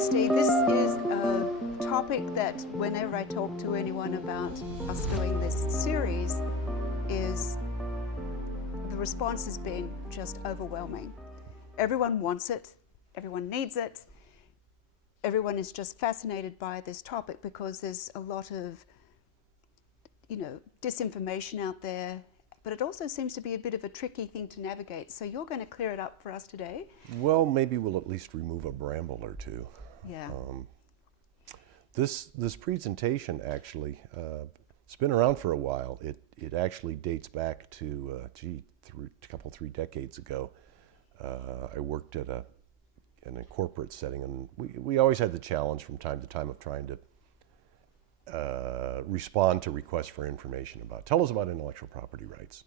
honesty. This is a topic that whenever I talk to anyone about us doing this series, is the response has been just overwhelming. Everyone wants it, everyone needs it, everyone is just fascinated by this topic because there's a lot of, disinformation out there, but it also seems to be a bit of a tricky thing to navigate. So you're going to clear it up for us today. Well, maybe we'll at least remove a bramble or two. Yeah. This presentation actually, it's been around for a while. It actually dates back to, three decades ago. I worked in a corporate setting, and we always had the challenge from time to time of trying to respond to requests for information tell us about intellectual property rights.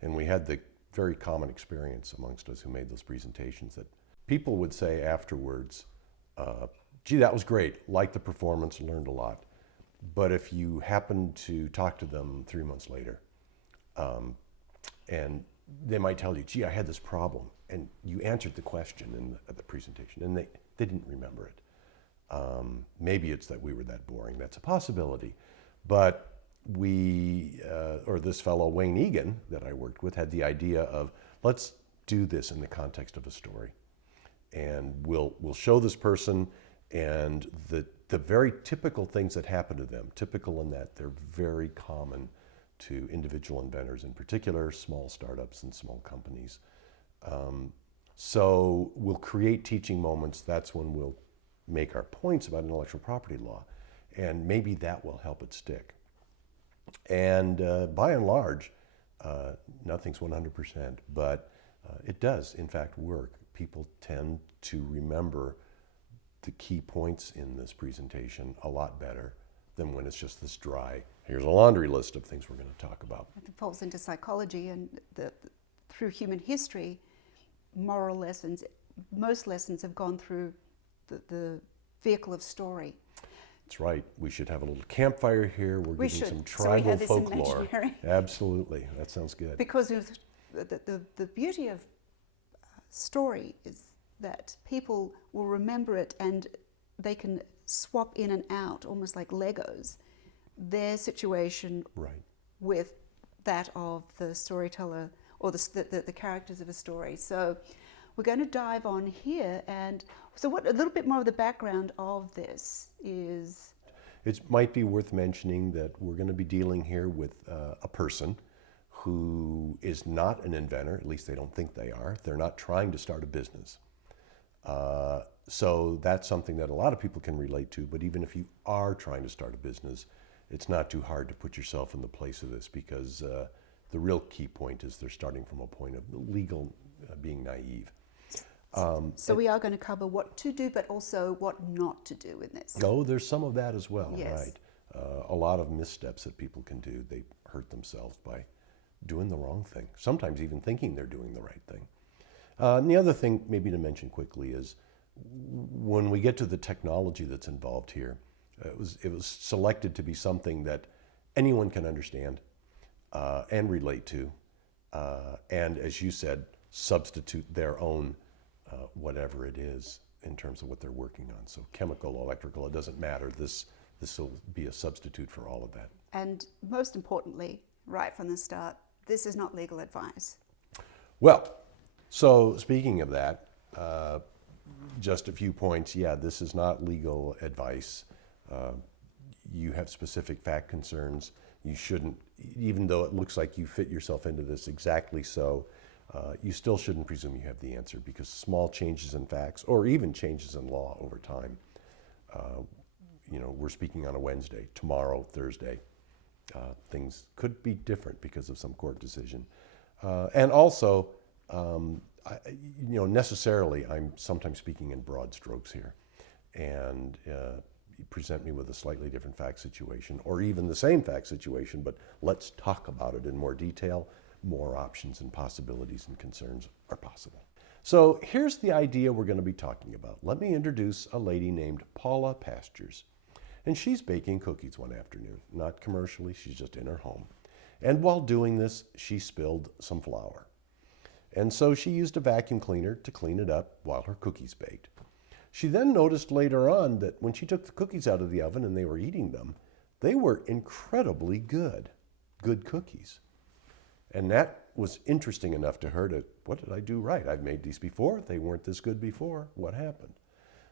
And we had the very common experience amongst us who made those presentations that people would say afterwards, gee, that was great, liked the performance, learned a lot. But if you happen to talk to them 3 months later, and they might tell you, gee, I had this problem, and you answered the question at the presentation, and they didn't remember it. Maybe it's that we were that boring. That's a possibility. But this fellow, Wayne Egan, that I worked with, had the idea of, let's do this in the context of a story. And we'll show this person and the very typical things that happen to them, typical in that they're very common to individual inventors, in particular, small startups and small companies. So we'll create teaching moments. That's when we'll make our points about intellectual property law, and maybe that will help it stick. And by and large, nothing's 100%, but it does in fact work. People tend to remember the key points in this presentation a lot better than when it's just this dry, here's a laundry list of things we're going to talk about. It falls into psychology, and through human history, moral lessons, most lessons have gone through the vehicle of story. That's right. We should have a little campfire here. We're getting some tribal folklore. Absolutely. That sounds good. Because the beauty of story is that people will remember it, and they can swap in and out, almost like Legos, their situation with that of the storyteller or the characters of a story. So we're going to dive on here, and so what a little bit more of the background of this is. It might be worth mentioning that we're going to be dealing here with a person who is not an inventor, at least they don't think they are. They're not trying to start a business. So that's something that a lot of people can relate to, but even if you are trying to start a business, it's not too hard to put yourself in the place of this, because the real key point is they're starting from a point of legal being naive. So we are going to cover what to do, but also what not to do in this. Oh, there's some of that as well, yes. Right. A lot of missteps that people can do. They hurt themselves by doing the wrong thing, sometimes even thinking they're doing the right thing. And the other thing maybe to mention quickly is when we get to the technology that's involved here, it was selected to be something that anyone can understand and relate to, and as you said, substitute their own whatever it is in terms of what they're working on. So chemical, electrical, it doesn't matter. This will be a substitute for all of that. And most importantly, right from the start, this is not legal advice. Well, so speaking of that, just a few points. Yeah, this is not legal advice. You have specific fact concerns. You shouldn't, even though it looks like you fit yourself into this exactly so, you still shouldn't presume you have the answer, because small changes in facts or even changes in law over time, we're speaking on a Wednesday, tomorrow, Thursday, things could be different because of some court decision. And also, necessarily, I'm sometimes speaking in broad strokes here, and you present me with a slightly different fact situation, or even the same fact situation, but let's talk about it in more detail. More options and possibilities and concerns are possible. So here's the idea we're going to be talking about. Let me introduce a lady named Paula Pastures. And she's baking cookies one afternoon, not commercially, she's just in her home. And while doing this, she spilled some flour. And so she used a vacuum cleaner to clean it up while her cookies baked. She then noticed later on that when she took the cookies out of the oven and they were eating them, they were incredibly good cookies. And that was interesting enough to her to, what did I do right? I've made these before. They weren't this good before. What happened?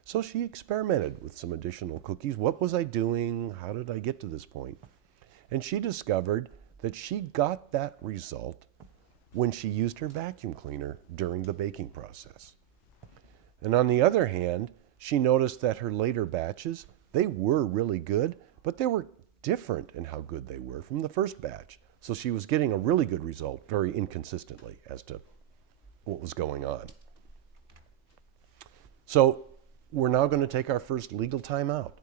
So she experimented with some additional cookies. What was I doing? How did I get to this point? And she discovered that she got that result when she used her vacuum cleaner during the baking process. And on the other hand, she noticed that her later batches, they were really good, but they were different in how good they were from the first batch. So she was getting a really good result very inconsistently as to what was going on. So we're now going to take our first legal time out.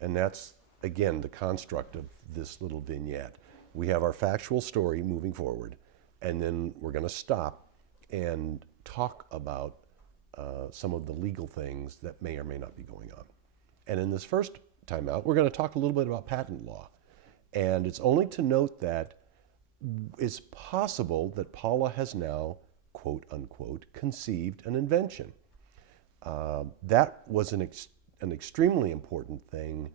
And that's, again, the construct of this little vignette. We have our factual story moving forward, and then we're going to stop and talk about some of the legal things that may or may not be going on. And in this first time out, we're going to talk a little bit about patent law. And it's only to note that it's possible that Paula has now, quote unquote, conceived an invention. That was an extremely important thing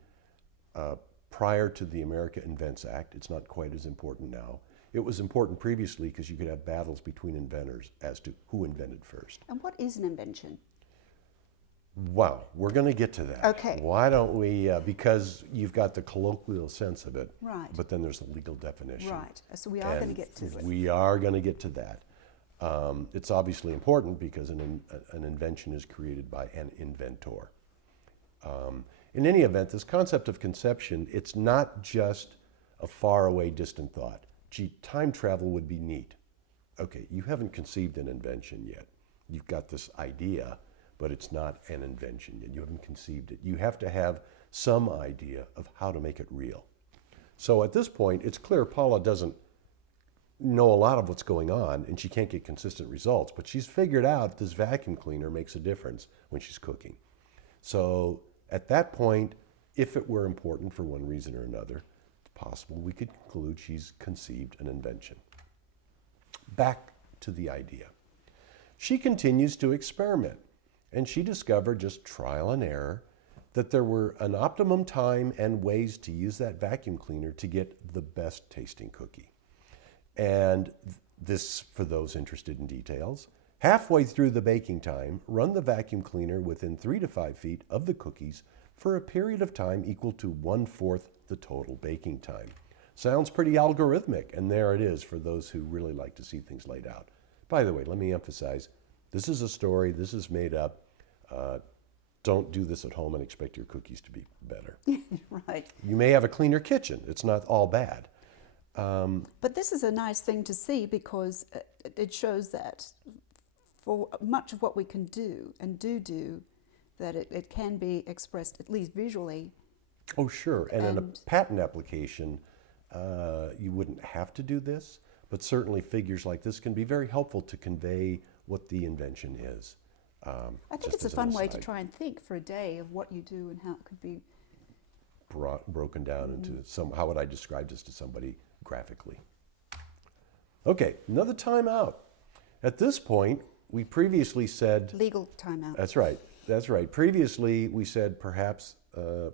prior to the America Invents Act. It's not quite as important now. It was important previously because you could have battles between inventors as to who invented first. And what is an invention? Wow, we're going to get to that. Okay. Why don't we, because you've got the colloquial sense of it, Right. but then there's the legal definition. Right. So we are going to get to it. We are going to get to that. It's obviously important because an invention is created by an inventor. In any event, this concept of conception, it's not just a faraway, distant thought. Gee, time travel would be neat. Okay, you haven't conceived an invention yet. You've got this idea, but it's not an invention yet. You haven't conceived it. You have to have some idea of how to make it real. So at this point, it's clear Paula doesn't know a lot of what's going on, and she can't get consistent results, but she's figured out this vacuum cleaner makes a difference when she's cooking. So at that point, if it were important for one reason or another, it's possible we could conclude she's conceived an invention. Back to the idea. She continues to experiment, and she discovered, just trial and error, that there were an optimum time and ways to use that vacuum cleaner to get the best tasting cookie. And this, for those interested in details, halfway through the baking time, run the vacuum cleaner within 3 to 5 feet of the cookies for a period of time equal to 1/4 the total baking time. Sounds pretty algorithmic, and there it is for those who really like to see things laid out. By the way, let me emphasize, this is a story, this is made up. Don't do this at home and expect your cookies to be better. Right. You may have a cleaner kitchen. It's not all bad. But this is a nice thing to see because it shows that for much of what we can do and do, that it can be expressed at least visually. Oh, sure. And in a patent application, you wouldn't have to do this, but certainly figures like this can be very helpful to convey what the invention is. I think it's a fun way to try and think for a day of what you do and how it could be broken down into how would I describe this to somebody graphically? Okay, another time out. At this point, we previously said... Legal timeout. That's right. That's right. Previously, we said perhaps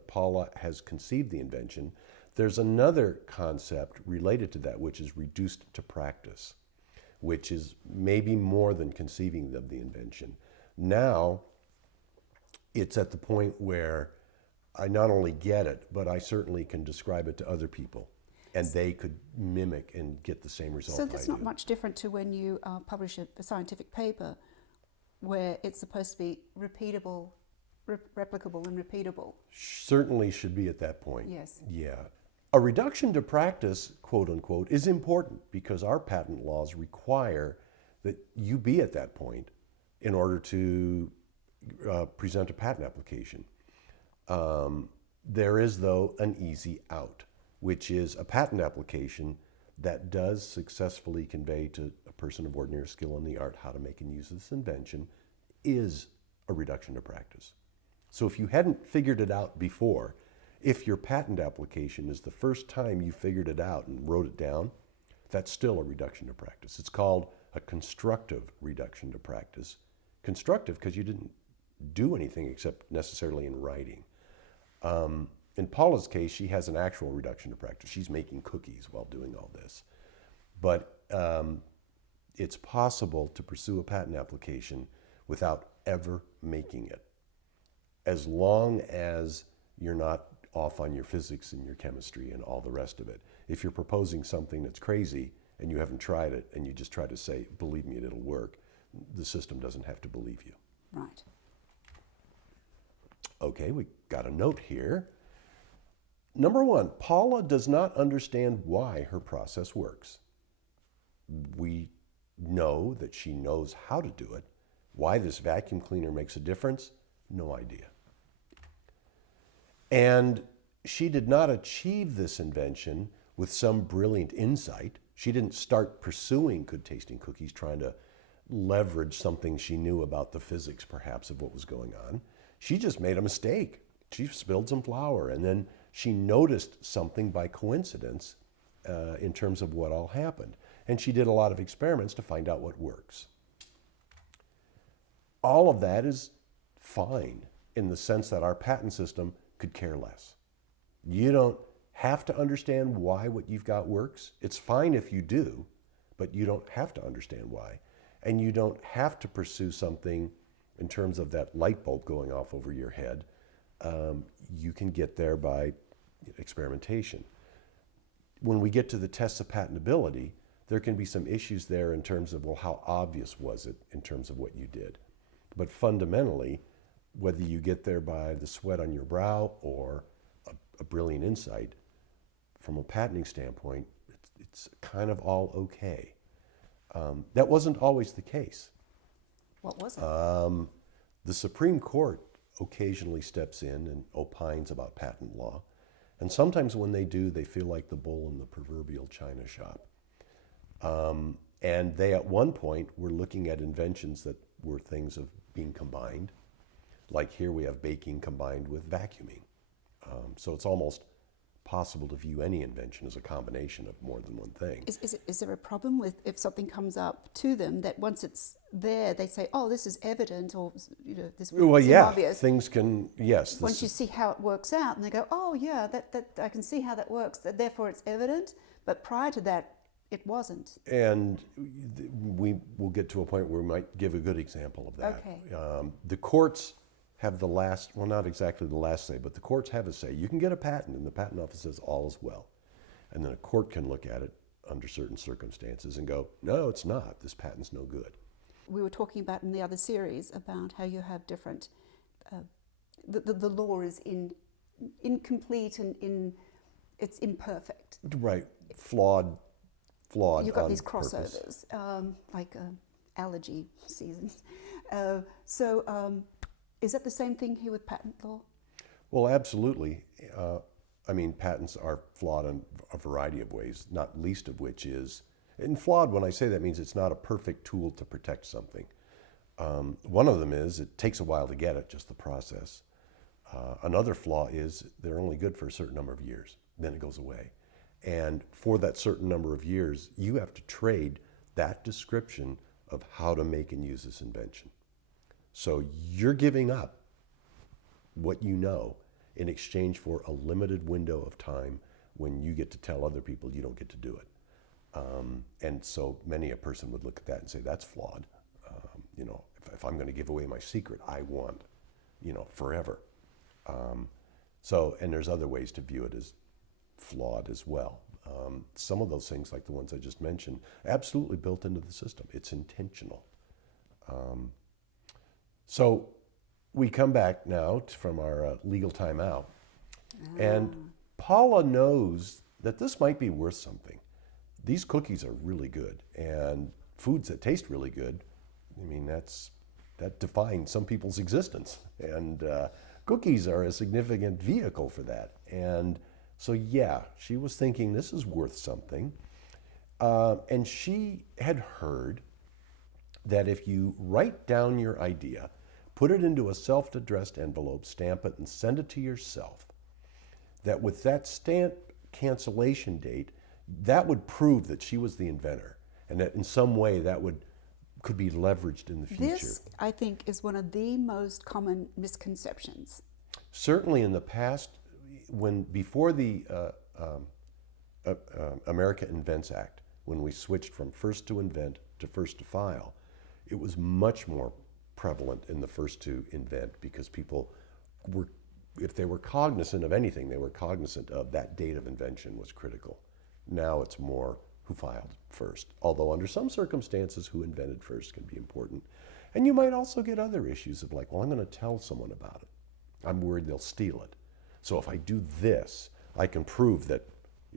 Paula has conceived the invention. There's another concept related to that, which is reduced to practice, which is maybe more than conceiving of the invention. Now, it's at the point where I not only get it, but I certainly can describe it to other people, and they could mimic and get the same result. So that's not much different to when you publish a scientific paper where it's supposed to be repeatable, replicable and repeatable. Certainly should be at that point. Yes. Yeah. A reduction to practice, quote unquote, is important because our patent laws require that you be at that point in order to present a patent application. There is, though, an easy out, which is a patent application that does successfully convey to a person of ordinary skill in the art how to make and use this invention is a reduction to practice. So if you hadn't figured it out before, if your patent application is the first time you figured it out and wrote it down, that's still a reduction to practice. It's called a constructive reduction to practice. Constructive because you didn't do anything except necessarily in writing. In Paula's case, she has an actual reduction to practice. She's making cookies while doing all this. But it's possible to pursue a patent application without ever making it, as long as you're not off on your physics and your chemistry and all the rest of it. If you're proposing something that's crazy and you haven't tried it and you just try to say, believe me, it'll work, the system doesn't have to believe you. Right. Okay, we got a note here. Number one, Paula does not understand why her process works. We know that she knows how to do it. Why this vacuum cleaner makes a difference, no idea. And she did not achieve this invention with some brilliant insight. She didn't start pursuing good tasting cookies trying to leverage something she knew about the physics perhaps of what was going on. She just made a mistake. She spilled some flour and then she noticed something by coincidence in terms of what all happened. And she did a lot of experiments to find out what works. All of that is fine in the sense that our patent system could care less. You don't have to understand why what you've got works. It's fine if you do, but you don't have to understand why. And you don't have to pursue something in terms of that light bulb going off over your head. You can get there by experimentation. When we get to the tests of patentability, there can be some issues there in terms of, well, how obvious was it in terms of what you did? But fundamentally, whether you get there by the sweat on your brow or a brilliant insight, from a patenting standpoint, it's kind of all okay. That wasn't always the case. What was it? The Supreme Court occasionally steps in and opines about patent law. And sometimes when they do, they feel like the bull in the proverbial china shop. And they, at one point, were looking at inventions that were things of being combined. Like here we have baking combined with vacuuming. So it's almost possible to view any invention as a combination of more than one thing. Is there a problem with if something comes up to them that once it's there, they say, oh, this is evident, or this Well, seem yeah, obvious. things can, yes. Once you see how it works out, and they go, oh, yeah, that I can see how that works, therefore it's evident. But prior to that, it wasn't. And we will get to a point where we might give a good example of that. Okay. The courts have the last, well, not exactly the last say, but the courts have a say. You can get a patent, and the patent office says all is well. And then a court can look at it under certain circumstances and go, no, it's not. This patent's no good. We were talking about in the other series about how you have different, the law is incomplete and it's imperfect. Right. Flawed You've got on these purpose. crossovers, like allergy seasons. Is that the same thing here with patent law? Well, absolutely. I mean, patents are flawed in a variety of ways, not least of which is, and flawed, when I say that, means it's not a perfect tool to protect something. One of them is it takes a while to get it, just the process. Another flaw is they're only good for a certain number of years, then it goes away. And for that certain number of years, you have to trade that description of how to make and use this invention. So you're giving up what you know in exchange for a limited window of time when you get to tell other people you don't get to do it. And so many a person would look at that and say, that's flawed. If I'm going to give away my secret, I want, forever. And there's other ways to view it as flawed as well. Some of those things, like the ones I just mentioned, absolutely built into the system. It's intentional. So we come back now from our legal timeout, and Paula knows that this might be worth something. These cookies are really good, and foods that taste really good, I mean, that defines some people's existence. And cookies are a significant vehicle for that. And so, yeah, she was thinking this is worth something. And she had heard that if you write down your idea, put it into a self-addressed envelope, stamp it, and send it to yourself, that with that stamp cancellation date, that would prove that she was the inventor, and that in some way that would could be leveraged in the future. This, I think, is one of the most common misconceptions. Certainly in the past, before the America Invents Act, when we switched from first to invent to first to file, it was much more prevalent in the first to invent because people were, if they were cognizant of anything, they were cognizant of that date of invention was critical. Now it's more who filed first, although under some circumstances who invented first can be important. And you might also get other issues of like, well, I'm going to tell someone about it. I'm worried they'll steal it. So if I do this, I can prove that,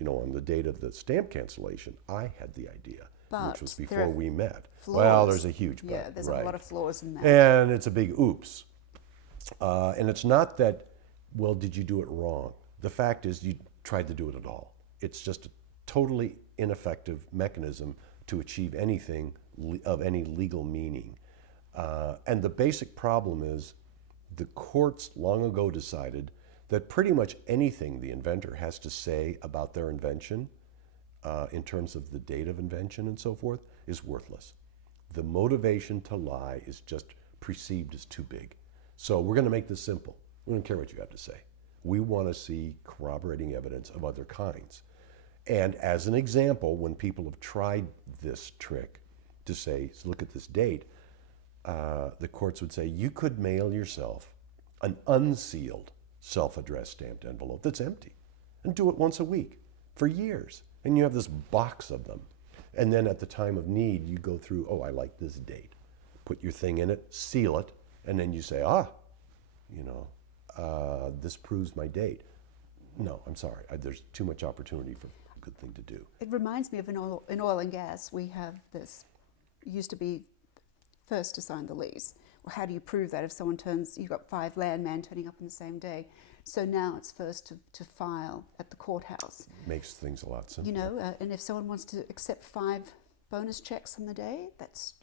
on the date of the stamp cancellation, I had the idea, But which was before we met. Flaws. Well, there's a huge but. Yeah, there's a lot of flaws in that. And it's a big oops. And it's not that, well, did you do it wrong? The fact is you tried to do it at all. It's just a totally ineffective mechanism to achieve anything of any legal meaning. And the basic problem is the courts long ago decided that pretty much anything the inventor has to say about their invention in terms of the date of invention and so forth is worthless. The motivation to lie is just perceived as too big. So we're going to make this simple. We don't care what you have to say. We want to see corroborating evidence of other kinds. And as an example, when people have tried this trick to say, look at this date, the courts would say, you could mail yourself an unsealed self-addressed stamped envelope that's empty and do it once a week for years. And you have this box of them. And then at the time of need, you go through, oh, I like this date. Put your thing in it, seal it, and then you say, this proves my date. No, I'm sorry. There's too much opportunity for a good thing to do. It reminds me of in oil and gas, we have this, used to be first to sign the lease. Well, how do you prove that if someone you've got 5 landmen turning up on the same day? So now it's first to file at the courthouse. Makes things a lot simpler. And if someone wants to accept 5 bonus checks on the day, that's,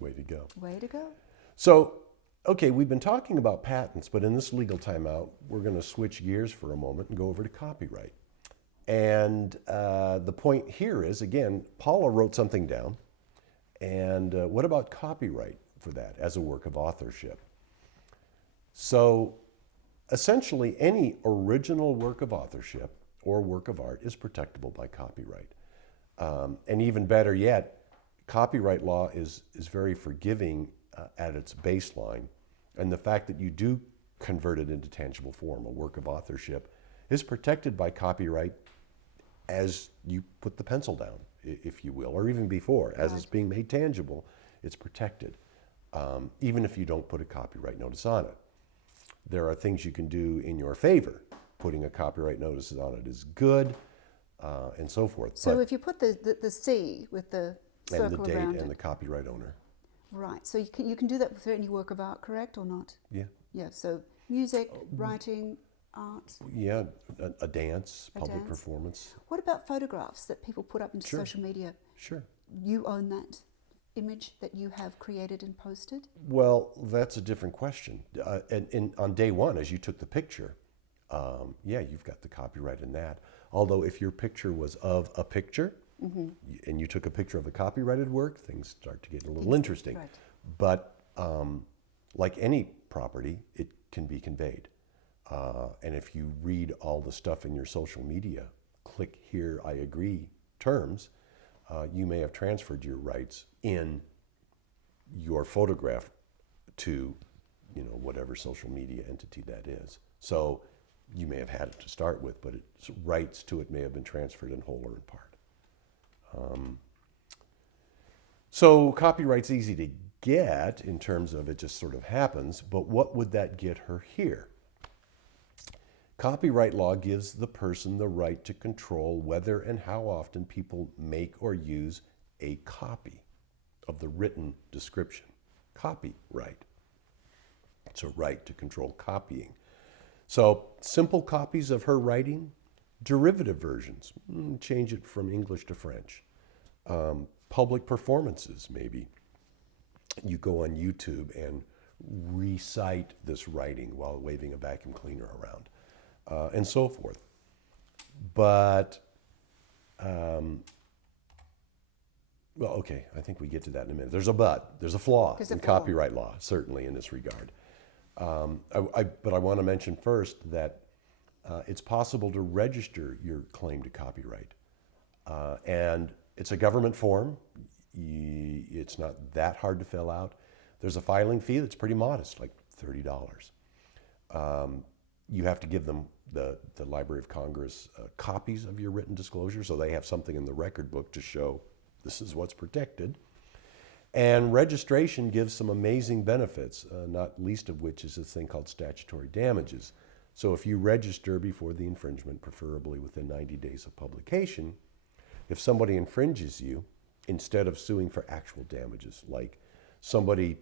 way to go. Way to go. So, okay, we've been talking about patents, but in this legal timeout, we're going to switch gears for a moment and go over to copyright. And the point here is, again, Paula wrote something down. And what about copyright for that as a work of authorship? So, essentially, any original work of authorship or work of art is protectable by copyright. And even better yet, copyright law is very forgiving at its baseline. And the fact that you do convert it into tangible form, a work of authorship, is protected by copyright as you put the pencil down, if you will, or even before. As it's being made tangible, it's protected, even if you don't put a copyright notice on it. There are things you can do in your favor. Putting a copyright notice on it is good, and so forth. So if you put the C with the circle and the date around and it. the copyright owner. Right. So you can do that with any work of art, correct or not? Yeah. Yeah. So music, writing, art. Yeah, a dance, public dance. performance. What about photographs that people put up into social media? Sure. You own that image that you have created and posted? Well, that's a different question. And on day one, as you took the picture, you've got the copyright in that. Although if your picture was of a picture, and you took a picture of a copyrighted work, things start to get a little interesting. Right. But like any property, it can be conveyed. And if you read all the stuff in your social media, click here, I agree terms, you may have transferred your rights in your photograph to, whatever social media entity that is. So you may have had it to start with, but its rights to it may have been transferred in whole or in part. So copyright's easy to get in terms of it just sort of happens, but what would that get her here? Copyright law gives the person the right to control whether and how often people make or use a copy of the written description. Copyright. It's a right to control copying. So simple copies of her writing, derivative versions, change it from English to French. Public performances, maybe. You go on YouTube and recite this writing while waving a vacuum cleaner around, and so forth. But Well, okay, I think we get to that in a minute. There's a but. There's a flaw There's a in flaw. copyright law, certainly in this regard. But I want to mention first that it's possible to register your claim to copyright. And it's a government form. It's not that hard to fill out. There's a filing fee that's pretty modest, like $30. You have to give them, the Library of Congress, copies of your written disclosure, so they have something in the record book to show this is what's protected. And registration gives some amazing benefits, not least of which is this thing called statutory damages. So if you register before the infringement, preferably within 90 days of publication, if somebody infringes you, instead of suing for actual damages, like somebody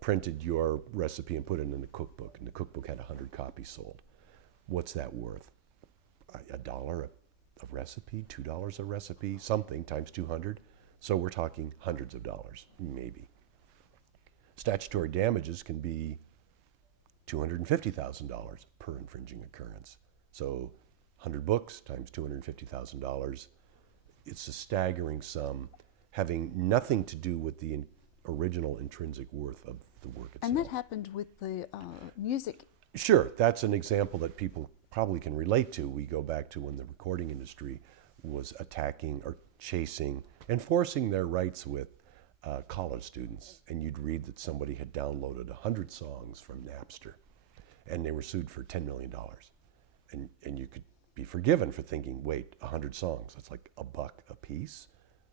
printed your recipe and put it in the cookbook, and the cookbook had 100 copies sold, what's that worth? $1 a recipe, $2 a recipe, something times 200. So we're talking hundreds of dollars, maybe. Statutory damages can be $250,000 per infringing occurrence. So 100 books times $250,000, it's a staggering sum, having nothing to do with the original intrinsic worth of the work itself. And that happened with the music. Sure, that's an example that people probably can relate to. We go back to when the recording industry was attacking or chasing, enforcing their rights with college students. And you'd read that somebody had downloaded 100 songs from Napster and they were sued for $10 million. And you could be forgiven for thinking, wait, 100 songs, that's like $1 a piece?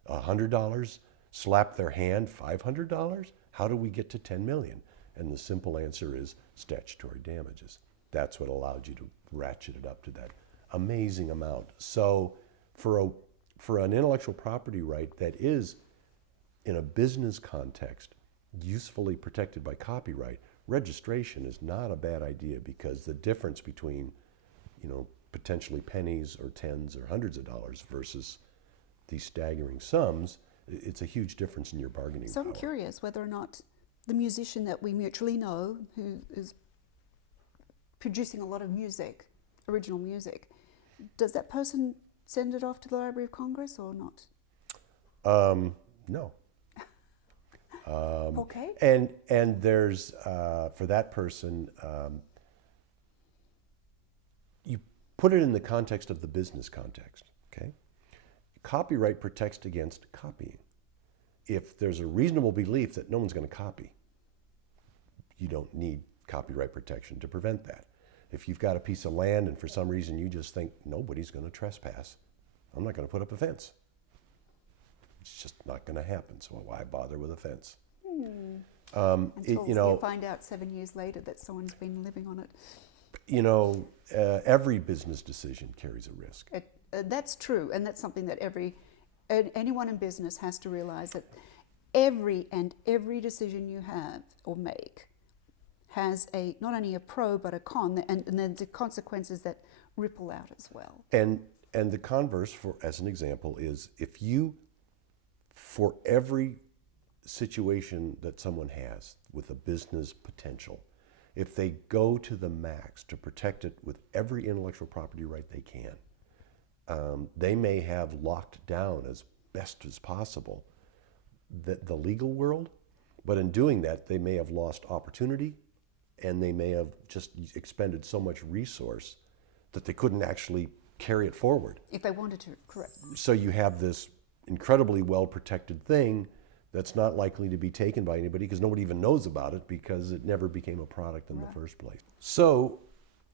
$100? Slap their hand, $500? How do we get to 10 million? And the simple answer is statutory damages. That's what allowed you to ratchet it up to that amazing amount. So for an intellectual property right that is, in a business context, usefully protected by copyright, registration is not a bad idea, because the difference between, potentially pennies or tens or hundreds of dollars versus these staggering sums, it's a huge difference in your bargaining So power. I'm curious whether or not the musician that we mutually know, who is producing a lot of music, original music, does that person send it off to the Library of Congress or not? No. Okay. And there's, for that person, you put it in the context of the business context, okay? Copyright protects against copying. If there's a reasonable belief that no one's going to copy, you don't need copyright protection to prevent that. If you've got a piece of land and for some reason you just think nobody's going to trespass, I'm not going to put up a fence. It's just not going to happen, so why bother with a fence? Until you find out 7 years later that someone's been living on it. Every business decision carries a risk. That's true, and that's something that anyone in business has to realize, that every decision you have or make has not only a pro but a con, and then the consequences that ripple out as well. And the converse, as an example, is if you, for every situation that someone has with a business potential, if they go to the max to protect it with every intellectual property right they can, they may have locked down as best as possible the legal world, but in doing that, they may have lost opportunity, and they may have just expended so much resource that they couldn't actually carry it forward. If they wanted to, correct. So you have this incredibly well-protected thing that's not likely to be taken by anybody, because nobody even knows about it, because it never became a product in the first place. So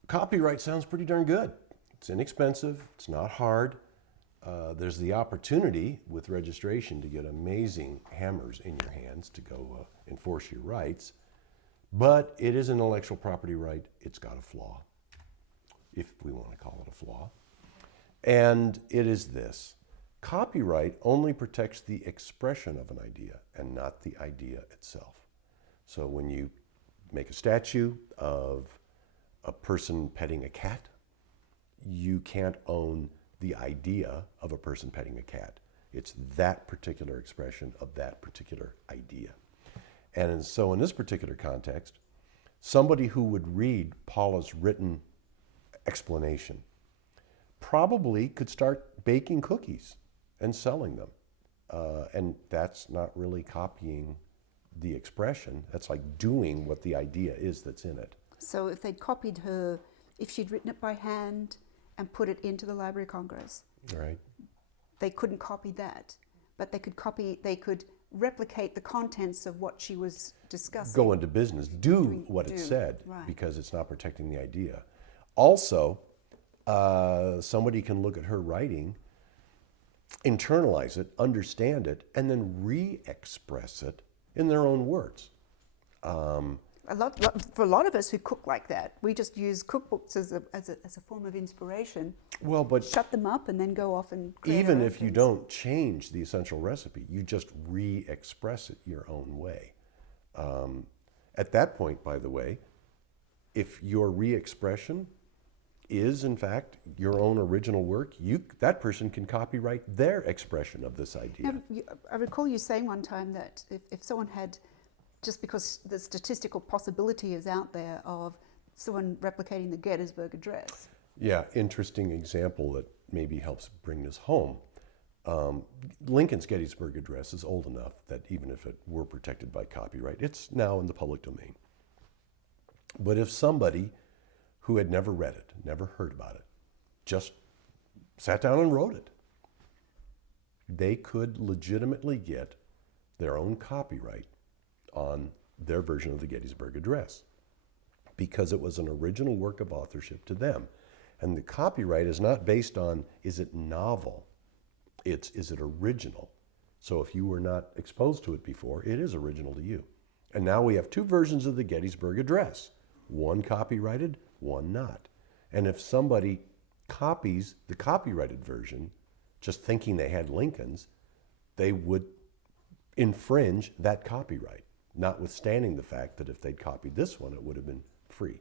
copyright sounds pretty darn good. It's inexpensive, it's not hard. There's the opportunity with registration to get amazing hammers in your hands to go enforce your rights. But it is an intellectual property right. It's got a flaw, if we want to call it a flaw. And it is this: copyright only protects the expression of an idea and not the idea itself. So when you make a statue of a person petting a cat, you can't own the idea of a person petting a cat. It's that particular expression of that particular idea. And so in this particular context, somebody who would read Paula's written explanation probably could start baking cookies and selling them. And that's not really copying the expression. That's like doing what the idea is that's in it. So if they'd copied her, if she'd written it by hand and put it into the Library of Congress, Right. they couldn't copy that, but they could replicate the contents of what she was discussing. Go into business, do what it said, right. because it's not protecting the idea. Also, somebody can look at her writing, internalize it, understand it, and then re-express it in their own words. For a lot of us who cook like that, we just use cookbooks as a form of inspiration. Well, but Shut them up and then go off and create even our own if you things. don't change the essential recipe, you just re-express it your own way. At that point, by the way, if your re-expression is in fact your own original work, that person can copyright their expression of this idea. Now, I recall you saying one time that if someone had, just because the statistical possibility is out there of someone replicating the Gettysburg Address. Yeah, interesting example that maybe helps bring this home. Lincoln's Gettysburg Address is old enough that even if it were protected by copyright, it's now in the public domain. But if somebody who had never read it, never heard about it, just sat down and wrote it, they could legitimately get their own copyright on their version of the Gettysburg Address because it was an original work of authorship to them. And the copyright is not based on, is it novel? It's, is it original? So if you were not exposed to it before, it is original to you. And now we have two versions of the Gettysburg Address, one copyrighted, one not. And if somebody copies the copyrighted version, just thinking they had Lincoln's, they would infringe that copyright, notwithstanding the fact that if they'd copied this one, it would have been free.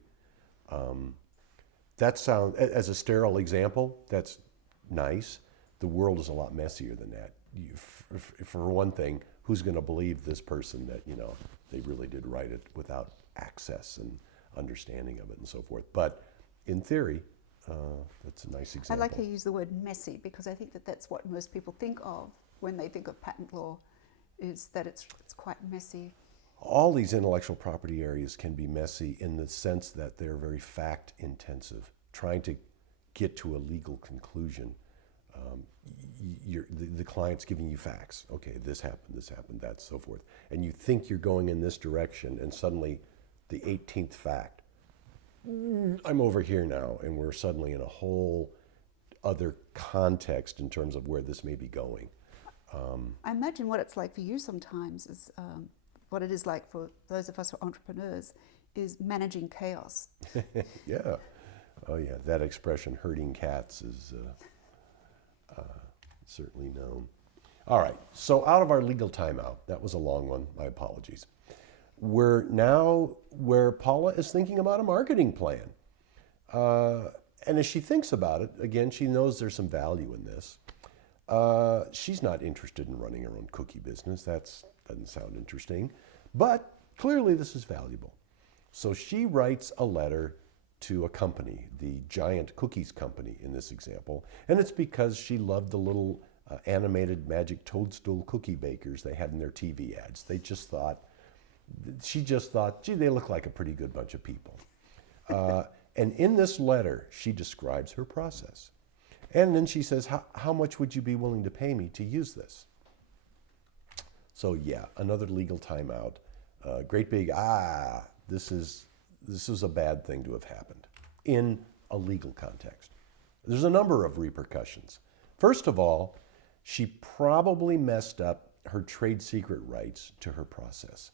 That sounds, as a sterile example, that's nice. The world is a lot messier than that. For one thing, who's going to believe this person that, they really did write it without access and understanding of it and so forth? But in theory, that's a nice example. I like how you use the word messy because I think that that's what most people think of when they think of patent law, is that it's quite messy. All these intellectual property areas can be messy in the sense that they're very fact intensive, trying to get to a legal conclusion. The client's giving you facts. Okay, this happened, that, so forth. And you think you're going in this direction, and suddenly the 18th fact, I'm over here now, and we're suddenly in a whole other context in terms of where this may be going. I imagine what it's like for you sometimes is what it is like for those of us who are entrepreneurs is managing chaos. Yeah. Oh, yeah. That expression, herding cats, is certainly known. All right. So out of our legal timeout, that was a long one. My apologies. We're now where Paula is thinking about a marketing plan. And as she thinks about it, again, she knows there's some value in this. She's not interested in running her own cookie business. That doesn't sound interesting. But clearly this is valuable. So she writes a letter to a company, the Giant Cookies Company in this example. And it's because she loved the little animated magic toadstool cookie bakers they had in their TV ads. She just thought, gee, they look like a pretty good bunch of people. And in this letter, she describes her process. And then she says, how much would you be willing to pay me to use this? So yeah, another legal timeout. Great big, this is a bad thing to have happened in a legal context. There's a number of repercussions. First of all, she probably messed up her trade secret rights to her process.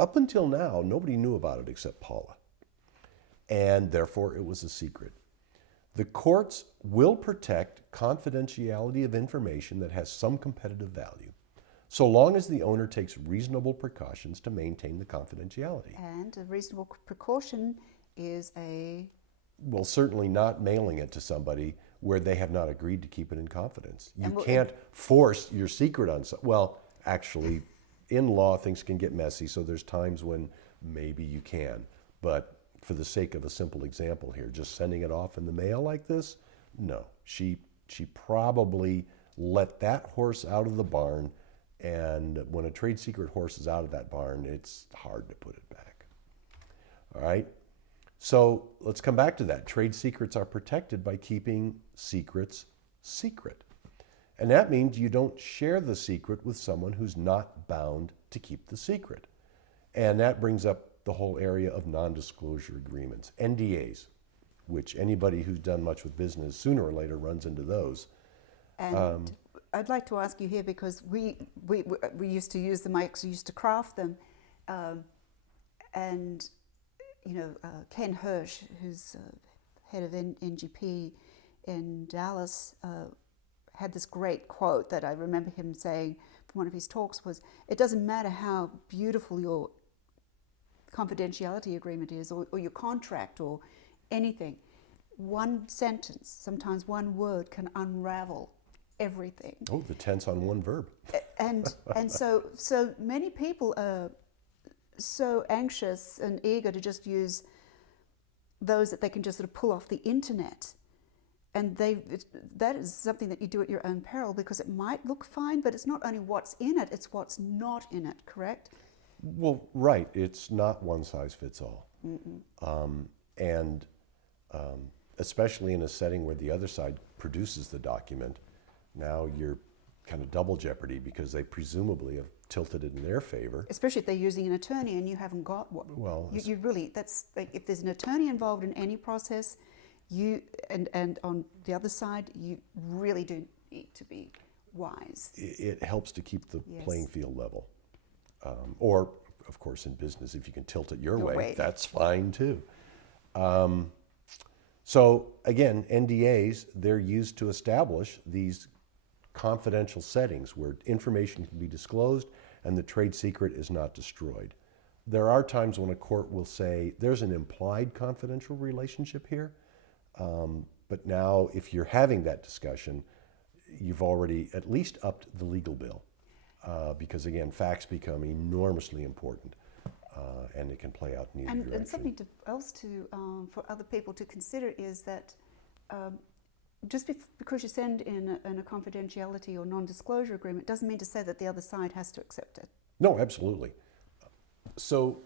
Up until now, nobody knew about it except Paula. And therefore, it was a secret. The courts will protect confidentiality of information that has some competitive value, so long as the owner takes reasonable precautions to maintain the confidentiality. And a reasonable precaution is Well, certainly not mailing it to somebody where they have not agreed to keep it in confidence. You can't force your secret on someone. Well, actually, in law, things can get messy, so there's times when maybe you can. But for the sake of a simple example here, just sending it off in the mail like this, no. She probably let that horse out of the barn, and when a trade secret horse is out of that barn, it's hard to put it back. All right? So let's come back to that. Trade secrets are protected by keeping secrets secret. And that means you don't share the secret with someone who's not bound to keep the secret. And that brings up the whole area of non-disclosure agreements, NDAs, which anybody who's done much with business sooner or later runs into those. And I'd like to ask you here, because we used to use them, I actually used to craft them, and Ken Hirsch, who's head of NGP in Dallas, had this great quote that I remember him saying from one of his talks was, it doesn't matter how beautiful your confidentiality agreement is, or your contract, or anything. One sentence, sometimes one word, can unravel everything. Oh, the tense on one verb. And so many people are so anxious and eager to just use those that they can just sort of pull off the internet. And that is something that you do at your own peril, because it might look fine, but it's not only what's in it, it's what's not in it, correct? Well, right. It's not one size fits all. Especially in a setting where the other side produces the document, now you're kind of double jeopardy, because they presumably have tilted it in their favor. Especially if they're using an attorney and you haven't got one. Well, you really, that's like, if there's an attorney involved in any process, you and on the other side, you really do need to be wise. It helps to keep the playing field level. Or, of course, in business, if you can tilt it your way, that's fine too. So again, NDAs, they're used to establish these confidential settings where information can be disclosed and the trade secret is not destroyed. There are times when a court will say there's an implied confidential relationship here, but now if you're having that discussion, you've already at least upped the legal bill, because again, facts become enormously important. And it can play out in either direction. And something else for other people to consider is that just because you send in a confidentiality or non-disclosure agreement doesn't mean to say that the other side has to accept it. No, absolutely. So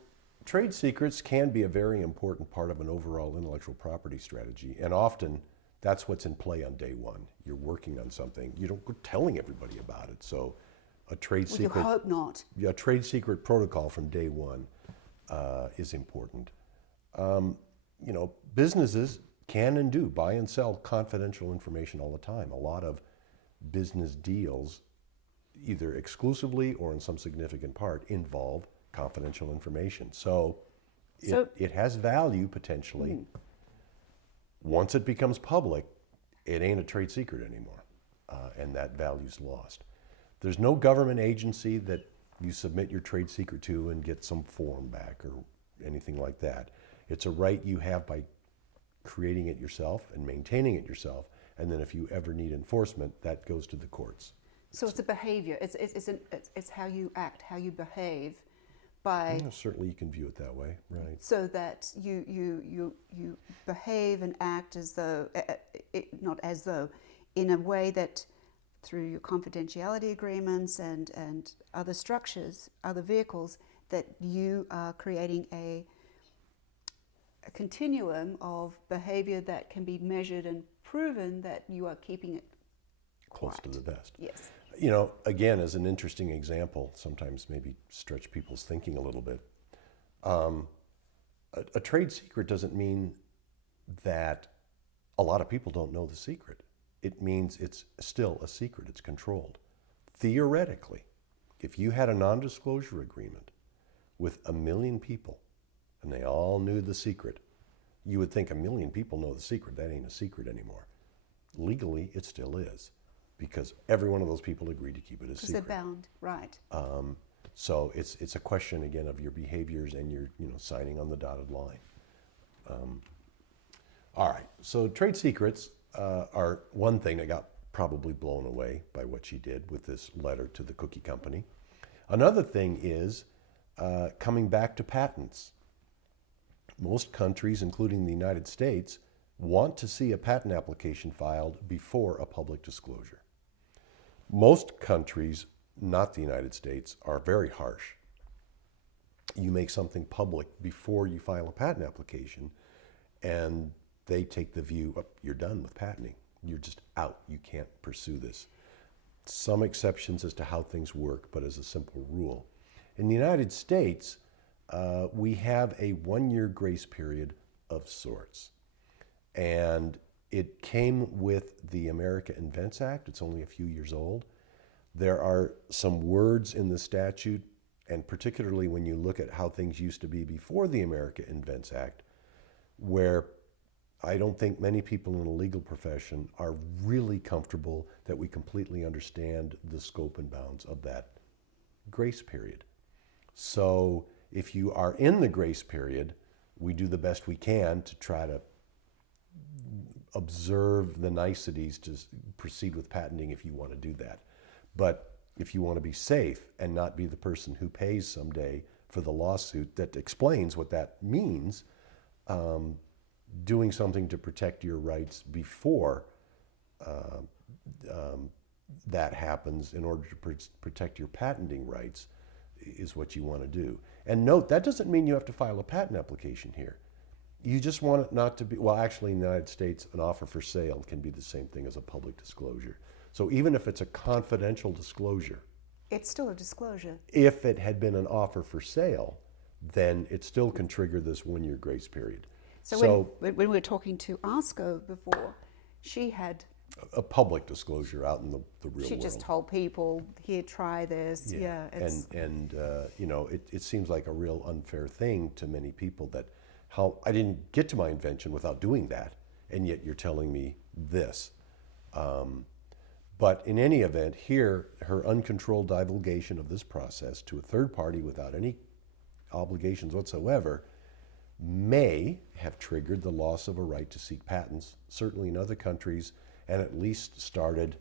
trade secrets can be a very important part of an overall intellectual property strategy, and often that's what's in play on day one. You're working on something, you don't go telling everybody about it. So a trade secret, you hope not. A trade secret protocol from day one is important. Businesses can and do buy and sell confidential information all the time. A lot of business deals, either exclusively or in some significant part, involve confidential information. So it has value potentially. Once it becomes public, it ain't a trade secret anymore, and that value's lost. There's no government agency that you submit your trade secret to and get some form back or anything like that. It's a right you have by creating it yourself and maintaining it yourself, and then if you ever need enforcement, that goes to the courts. So it's a behavior. It's how you act, how you behave, by. Yeah, certainly, you can view it that way, right? So that you behave and act as though, not as though, in a way that, through your confidentiality agreements and other structures, other vehicles, that you are creating a continuum of behavior that can be measured and proven that you are keeping it close quiet. to the vest. Yes. Again, as an interesting example, sometimes maybe stretch people's thinking a little bit. A trade secret doesn't mean that a lot of people don't know the secret. It means it's still a secret, it's controlled. Theoretically, if you had a non-disclosure agreement with 1 million people and they all knew the secret, you would think 1 million people know the secret. That ain't a secret anymore. Legally, it still is, because every one of those people agreed to keep it a secret. Because they're bound, right. So it's a question, again, of your behaviors and your signing on the dotted line. All right, so trade secrets are one thing that got probably blown away by what she did with this letter to the cookie company. Another thing is coming back to patents. Most countries, including the United States, want to see a patent application filed before a public disclosure. Most countries, not the United States, are very harsh. You make something public before you file a patent application, and they take the view, oh, you're done with patenting. You're just out. You can't pursue this. Some exceptions as to how things work, but as a simple rule. In the United States, we have a 1-year grace period of sorts. And it came with the America Invents Act. It's only a few years old. There are some words in the statute, and particularly when you look at how things used to be before the America Invents Act, where I don't think many people in the legal profession are really comfortable that we completely understand the scope and bounds of that grace period. So if you are in the grace period, we do the best we can to try to observe the niceties to proceed with patenting if you want to do that. But if you want to be safe and not be the person who pays someday for the lawsuit that explains what that means, doing something to protect your rights before that happens in order to protect your patenting rights is what you want to do. And note, that doesn't mean you have to file a patent application here. You just want it not to be, well, actually in the United States, an offer for sale can be the same thing as a public disclosure. So even if it's a confidential disclosure, It's still a disclosure. if it had been an offer for sale, then it still can trigger this 1-year grace period. So when we were talking to Asko before, she had, a public disclosure out in the real she world. just told people, here, try this. Yeah, it's, and you know, it seems like a real unfair thing to many people that how I didn't get to my invention without doing that, and yet you're telling me this. But in any event, here, her uncontrolled divulgation of this process to a third party without any obligations whatsoever may have triggered the loss of a right to seek patents, certainly in other countries, and at least started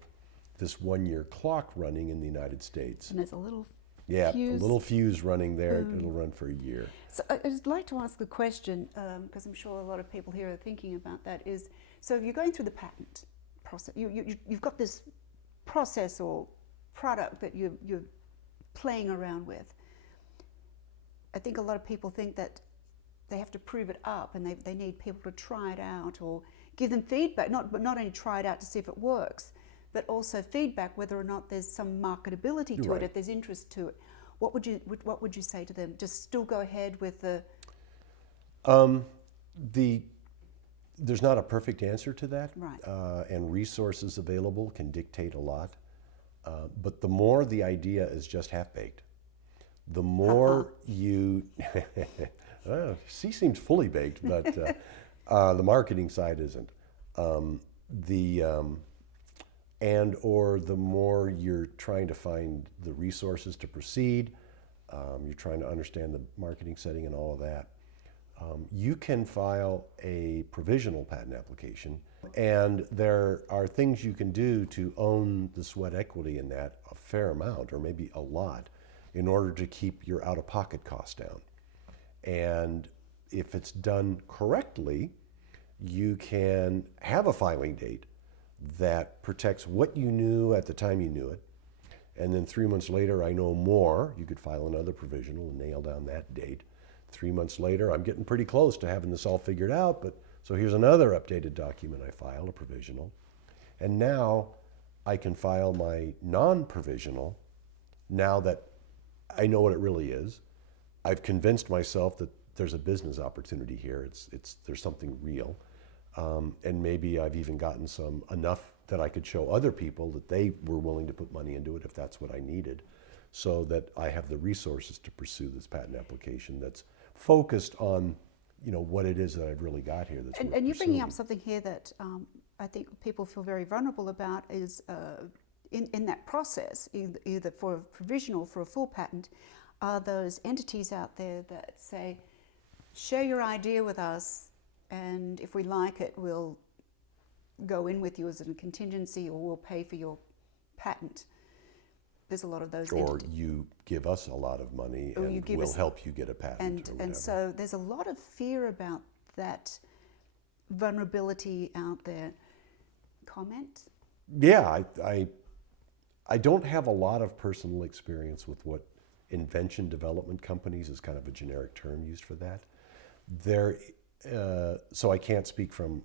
this 1-year clock running in the United States. and there's a little Yeah, fuse. a little fuse running there. It'll run for a year. So I'd like to ask the question, because I'm sure a lot of people here are thinking about that, is, so if you're going through the patent process, you've got this process or product that you're playing around with. I think a lot of people think that they have to prove it up, and they need people to try it out or give them feedback, but not only try it out to see if it works, but also feedback whether or not there's some marketability to Right. it, if there's interest to it. What would you say to them? Just still go ahead with the... There's not a perfect answer to that, Right. And resources available can dictate a lot. But the more the idea is just half-baked, the more you... She seems fully baked, but the marketing side isn't. And or the more you're trying to find the resources to proceed, you're trying to understand the marketing setting and all of that, you can file a provisional patent application, and there are things you can do to own the sweat equity in that a fair amount, or maybe a lot, in order to keep your out-of-pocket costs down. And if it's done correctly, you can have a filing date that protects what you knew at the time you knew it. And then 3 months later, I know more. You could file another provisional and nail down that date. 3 months later, I'm getting pretty close to having this all figured out, but so here's another updated document I filed, a provisional. And now I can file my non-provisional now that I know what it really is. I've convinced myself that there's a business opportunity here. There's something real. And maybe I've even gotten enough that I could show other people that they were willing to put money into it if that's what I needed, so that I have the resources to pursue this patent application that's focused on, what it is that I've really got here. That's And you're bringing up something here that I think people feel very vulnerable about is in that process, either for a provisional, for a full patent, are those entities out there that say, share your idea with us, and if we like it, we'll go in with you as a contingency, or we'll pay for your patent. There's a lot of those Or entities. you give us a lot of money Or you and give we'll us- help you get a patent. or And whatever. so there's a lot of fear about that vulnerability out there. Comment? Yeah, I don't have a lot of personal experience with what invention development companies is kind of a generic term used for that. So I can't speak from,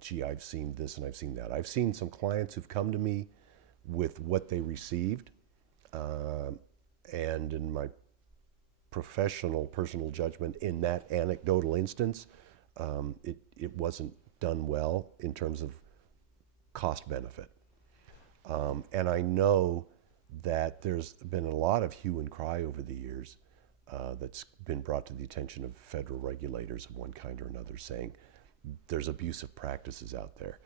gee, I've seen this and I've seen that. I've seen some clients who've come to me with what they received, and in my personal judgment, in that anecdotal instance, it wasn't done well in terms of cost benefit. And I know that there's been a lot of hue and cry over the years that's been brought to the attention of federal regulators of one kind or another, saying there's abusive practices out there.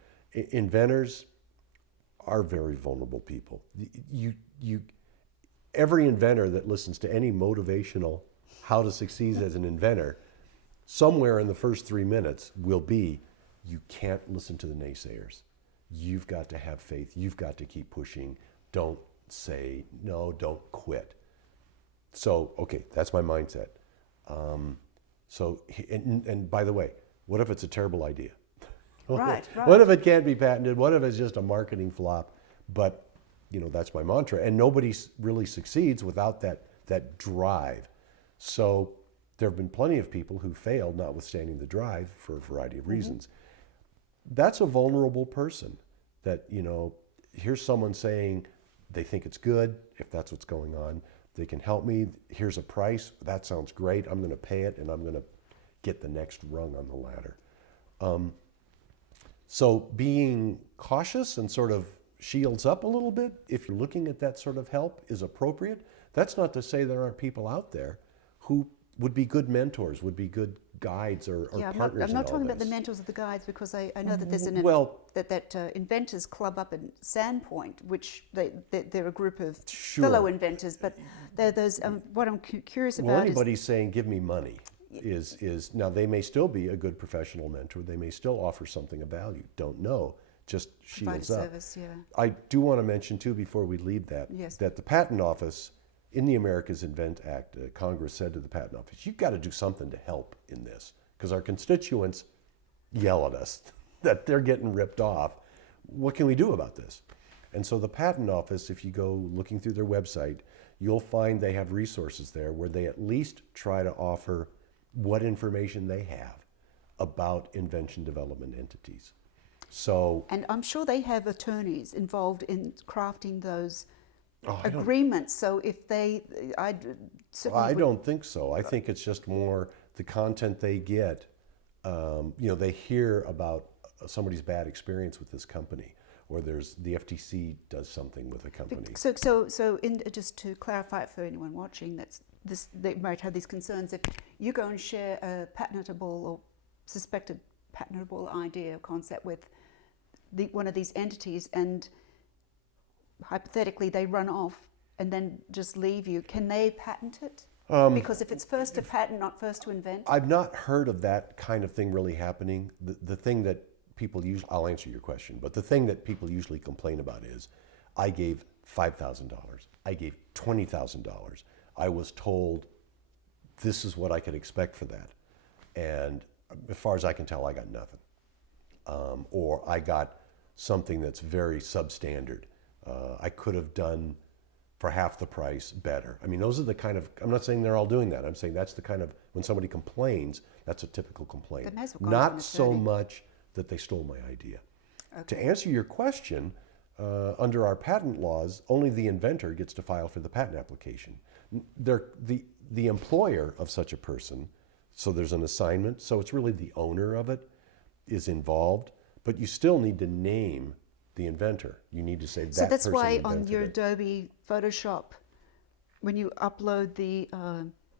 Inventors are very vulnerable people. Every inventor that listens to any motivational how to succeed as an inventor, somewhere in the first 3 minutes will be, you can't listen to the naysayers. You've got to have faith. You've got to keep pushing. Don't say no, don't quit. So, okay, that's my mindset. And by the way, what if it's a terrible idea? Right. What if it can't be patented? What if it's just a marketing flop? But, that's my mantra. And nobody really succeeds without that drive. So there have been plenty of people who failed, notwithstanding the drive, for a variety of reasons. That's a vulnerable person that, here's someone saying they think it's good, if that's what's going on. They can help me. Here's a price. That sounds great. I'm going to pay it, and I'm going to get the next rung on the ladder. So being cautious and sort of shields up a little bit, if you're looking at that sort of help, is appropriate. That's not to say there aren't people out there who would be good mentors, would be good guides or partners. I'm not talking about the mentors or the guides, because I know that there's inventors club up in Sandpoint, which they're a group of fellow inventors. But those. What I'm curious about is anybody saying give me money is now, they may still be a good professional mentor. They may still offer something of value. Don't know. Just shields up. Service, yeah. I do want to mention too, before we leave that, that the Patent Office in the America's Invent Act, Congress said to the Patent Office, you've got to do something to help in this, because our constituents yell at us that they're getting ripped off. What can we do about this? And so the Patent Office, if you go looking through their website, you'll find they have resources there where they at least try to offer what information they have about invention development entities. So, and I'm sure they have attorneys involved in crafting those agreements. So if I don't think so. I think it's just more the content they get. They hear about somebody's bad experience with this company, or there's the FTC does something with a company. So just to clarify it for anyone watching, they might have these concerns. If you go and share a patentable or suspected patentable idea or concept with one of these entities, and hypothetically they run off and then just leave you, can they patent it? Because if it's first to patent, not first to invent? I've not heard of that kind of thing really happening. The thing that people usually, I'll answer your question, but the thing that people usually complain about is, I gave $5,000, I gave $20,000. I was told this is what I could expect for that. And as far as I can tell, I got nothing. Or I got something that's very substandard. I could have done for half the price better. I mean, those are the kind of, I'm not saying they're all doing that. I'm saying that's the kind of, when somebody complains, that's a typical complaint. Not so much that they stole my idea. Okay. To answer your question, under our patent laws, only the inventor gets to file for the patent application. The employer of such a person, so there's an assignment, so it's really the owner of it is involved, but you still need to name the inventor. You need to say that person. So that's why on your Adobe Photoshop, when you upload the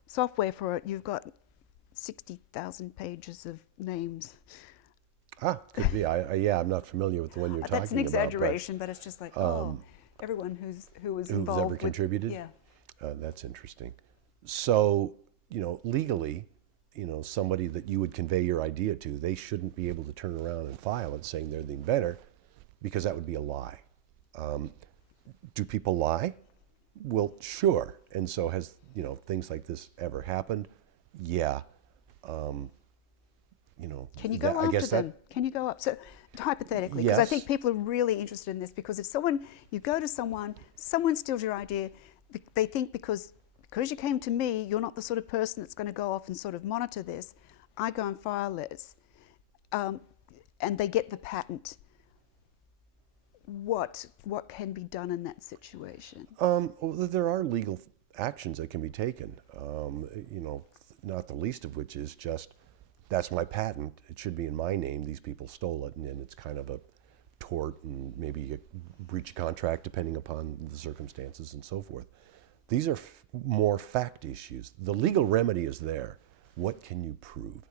software for it, you've got 60,000 pages of names. Could be. I'm not familiar with the one you're talking about. That's an exaggeration, but it's just like, everyone who was involved. Who's ever contributed? Yeah. That's interesting. So, legally, somebody that you would convey your idea to, they shouldn't be able to turn around and file it saying they're the inventor, because that would be a lie. Do people lie? Well, sure. And so has, things like this ever happened? Yeah. Can you go after them? Can you go up? So hypothetically, because I Yes. think people are really interested in this, because if you go to someone steals your idea, they think because you came to me, you're not the sort of person that's going to go off and sort of monitor this. I go and file this, and they get the patent. What can be done in that situation? Well, there are legal actions that can be taken. Not the least of which is just, that's my patent. It should be in my name. These people stole it, and then it's kind of a tort, and maybe you breach a contract depending upon the circumstances and so forth. These are more fact issues. The legal remedy is there. What can you prove?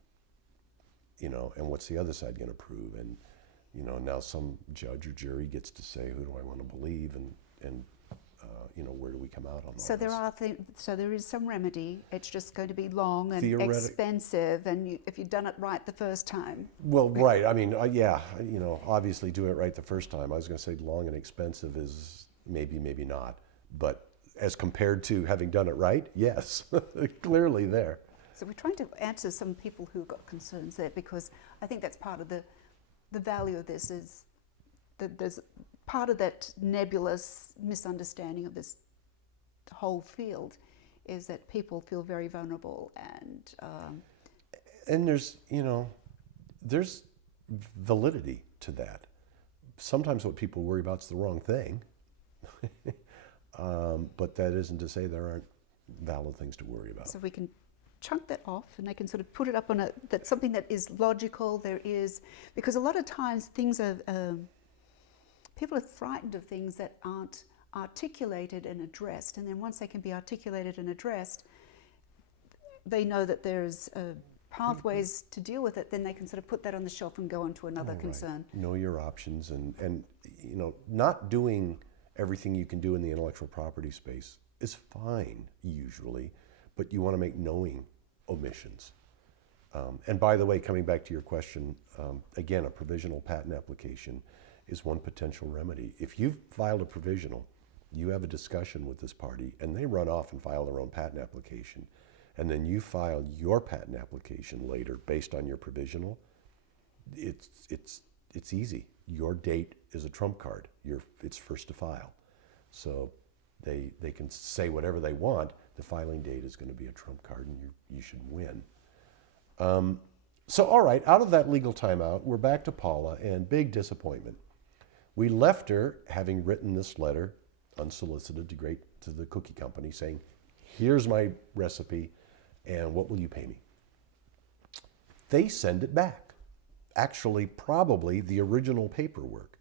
And what's the other side going to prove? And now some judge or jury gets to say, who do I want to believe, and where do we come out on all So this? so there is some remedy. It's just going to be long and expensive, and if you've done it right the first time. Well, right. I mean, obviously do it right the first time. I was going to say long and expensive is maybe not, but as compared to having done it right, yes, clearly there. So we're trying to answer some people who've got concerns there, because I think that's part of the value of this, is that there's part of that nebulous misunderstanding of this whole field is that people feel very vulnerable, and there's validity to that. Sometimes what people worry about is the wrong thing, but that isn't to say there aren't valid things to worry about. So we can chunk that off, and they can sort of put it up on that's something that is logical. Because a lot of times things are, people are frightened of things that aren't articulated and addressed, and then once they can be articulated and addressed, they know that there's pathways to deal with it. Then they can sort of put that on the shelf and go on to another concern. Know your options, and not doing everything you can do in the intellectual property space is fine usually, but you want to make knowing omissions. And by the way, coming back to your question, again, a provisional patent application is one potential remedy. If you've filed a provisional, you have a discussion with this party, and they run off and file their own patent application, and then you file your patent application later based on your provisional, it's easy. Your date is a trump card. It's first to file. So they can say whatever they want. The filing date is going to be a trump card, and you should win. So all right, out of that legal timeout, we're back to Paula, and big disappointment. We left her having written this letter, unsolicited, to the cookie company, saying, here's my recipe, and what will you pay me? They send it back. Actually, probably the original paperwork.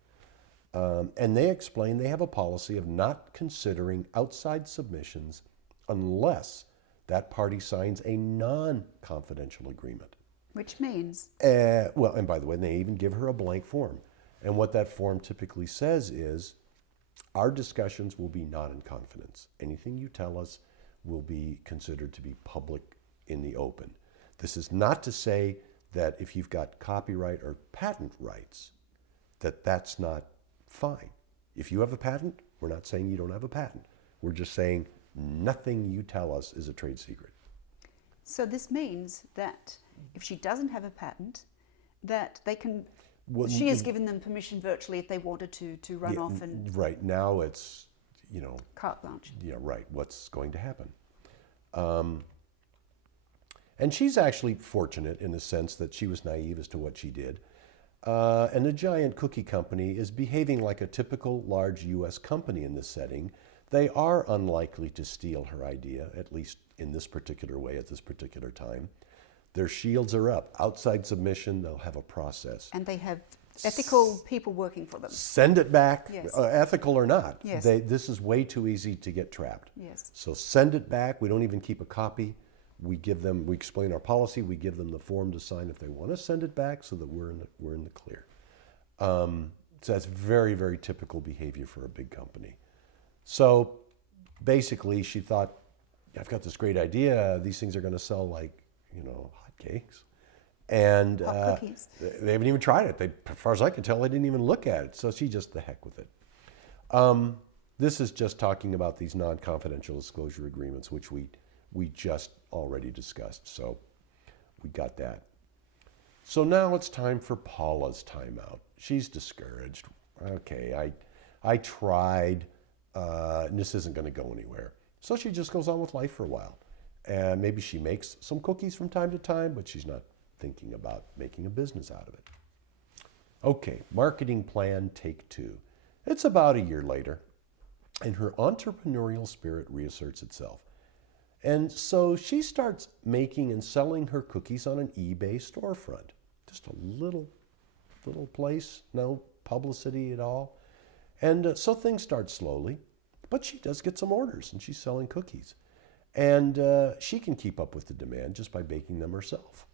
And they explain they have a policy of not considering outside submissions unless that party signs a non-confidential agreement. Which means? Well, and by the way, they even give her a blank form. And what that form typically says is, our discussions will be not in confidence. Anything you tell us will be considered to be public in the open. This is not to say that if you've got copyright or patent rights, that's not fine. If you have a patent, we're not saying you don't have a patent. We're just saying nothing you tell us is a trade secret. So this means that if she doesn't have a patent, that they can... she has given them permission virtually if they wanted to run off and... Right, now it's, carte blanche. Yeah, right, what's going to happen. And she's actually fortunate in the sense that she was naive as to what she did. And the giant cookie company is behaving like a typical large U.S. company in this setting. They are unlikely to steal her idea, at least in this particular way at this particular time. Their shields are up. Outside submission, they'll have a process. And they have ethical people working for them. Send it back, yes. Ethical or not. Yes. This is way too easy to get trapped. Yes. So send it back. We don't even keep a copy. We explain our policy. We give them the form to sign if they want to send it back, so that we're in the clear. So that's very, very typical behavior for a big company. So basically, she thought, I've got this great idea. These things are going to sell like, hotcakes. And hot cookies. They haven't even tried it. As far as I can tell, they didn't even look at it. So she just the heck with it. This is just talking about these non-confidential disclosure agreements, which we just already discussed. So we got that. So now it's time for Paula's timeout. She's discouraged. Okay, I tried, and this isn't going to go anywhere. So she just goes on with life for a while. And maybe she makes some cookies from time to time, but she's not thinking about making a business out of it. Okay, marketing plan take 2. It's about a year later, and her entrepreneurial spirit reasserts itself. And so she starts making and selling her cookies on an eBay storefront. Just a little place, no publicity at all. And so things start slowly, but she does get some orders, and she's selling cookies. And she can keep up with the demand just by baking them herself.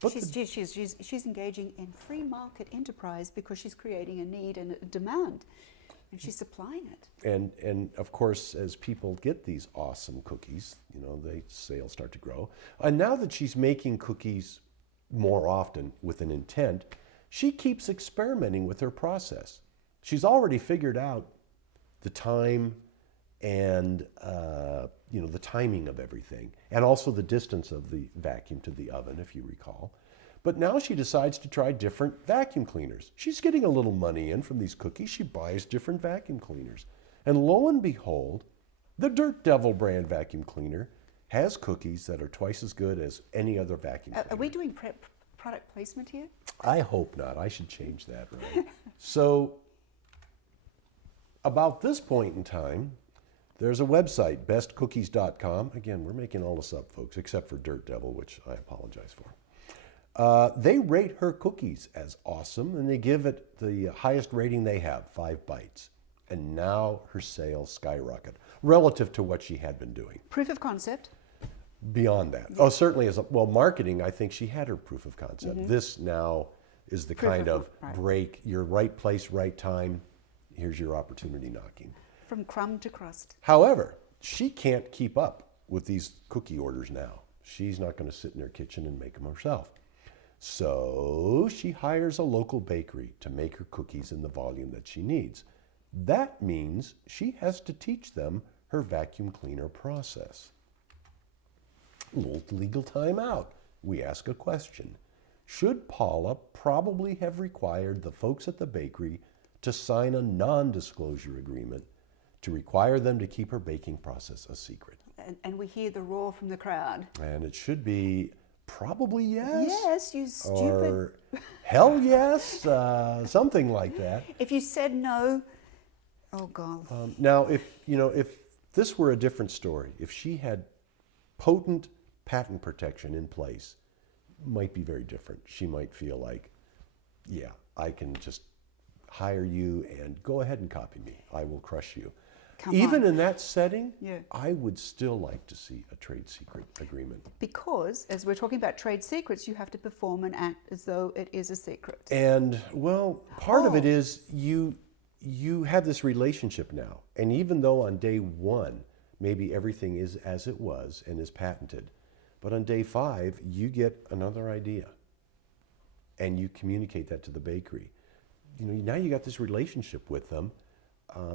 But she's engaging in free market enterprise because she's creating a need and a demand, and she's supplying it. And of course, as people get these awesome cookies, sales start to grow. And now that she's making cookies more often with an intent, she keeps experimenting with her process. She's already figured out the time and the timing of everything, and also the distance of the vacuum to the oven, if you recall. But now she decides to try different vacuum cleaners. She's getting a little money in from these cookies. She buys different vacuum cleaners. And lo and behold, the Dirt Devil brand vacuum cleaner has cookies that are twice as good as any other vacuum cleaner. Are we doing product placement here? I hope not. I should change that, right? So, about this point in time, there's a website, bestcookies.com. Again, we're making all this up, folks, except for Dirt Devil, which I apologize for. They rate her cookies as awesome, and they give it the highest rating they have, 5 bites. And now her sales skyrocket relative to what she had been doing. Proof of concept? Beyond that. Oh, certainly marketing, I think she had her proof of concept. Mm-hmm. This now is the kind of break, your right place, right time, here's your opportunity knocking. From crumb to crust. However, she can't keep up with these cookie orders now. She's not going to sit in her kitchen and make them herself. So she hires a local bakery to make her cookies in the volume that she needs. That means she has to teach them her vacuum cleaner process. Little legal timeout. We ask a question. Should Paula probably have required the folks at the bakery to sign a non-disclosure agreement to require them to keep her baking process a secret? And we hear the roar from the crowd. And it should be probably yes. Yes, you stupid. Or hell yes, something like that. If you said no, oh God. Now, if this were a different story, if she had potent patent protection in place, it might be very different. She might feel like, yeah, I can just hire you and go ahead and copy me. I will crush you. Even in that setting, I would still like to see a trade secret agreement. Because, as we're talking about trade secrets, you have to perform and act as though it is a secret. And, well, part of it is you have this relationship now. And even though on day 1, maybe everything is as it was and is patented, but on day 5, you get another idea. And you communicate that to the bakery. Now you got this relationship with them.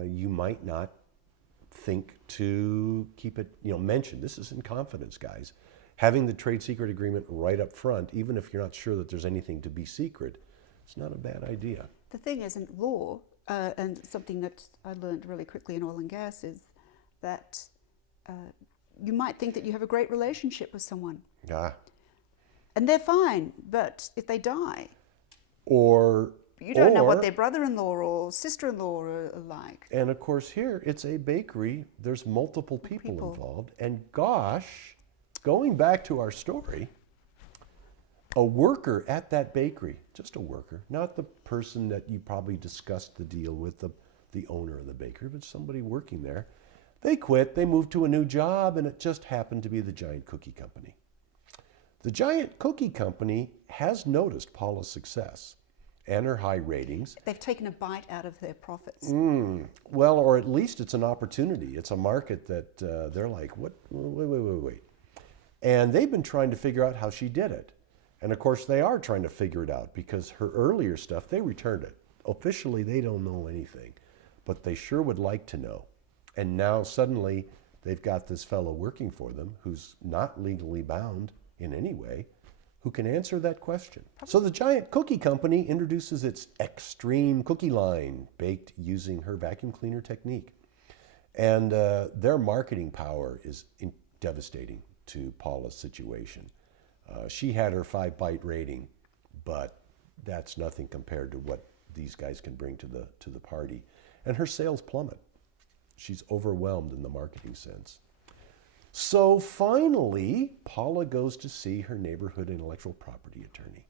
You might not think to keep it, mentioned. This is in confidence, guys. Having the trade secret agreement right up front, even if you're not sure that there's anything to be secret, it's not a bad idea. The thing is, in law, and something that I learned really quickly in oil and gas, is that you might think that you have a great relationship with someone. And they're fine, but if they die, you don't know what their brother-in-law or sister-in-law are like. And of course here, it's a bakery. There's multiple people involved. And gosh, going back to our story, a worker at that bakery, just a worker, not the person that you probably discussed the deal with, the owner of the bakery, but somebody working there. They quit, they moved to a new job, and it just happened to be the Giant Cookie Company. The Giant Cookie Company has noticed Paula's success and her high ratings. They've taken a bite out of their profits. Well, or at least it's an opportunity. It's a market that they're like, what? Wait. And they've been trying to figure out how she did it. And of course, they are trying to figure it out because her earlier stuff, they returned it. Officially, they don't know anything, but they sure would like to know. And now suddenly, they've got this fellow working for them who's not legally bound in any way, who can answer that question. So the giant cookie company introduces its extreme cookie line, baked using her vacuum cleaner technique. And their marketing power is devastating to Paula's situation. She had her 5-bite rating, but that's nothing compared to what these guys can bring to the party. And her sales plummet. She's overwhelmed in the marketing sense. So finally, Paula goes to see her neighborhood intellectual property attorney.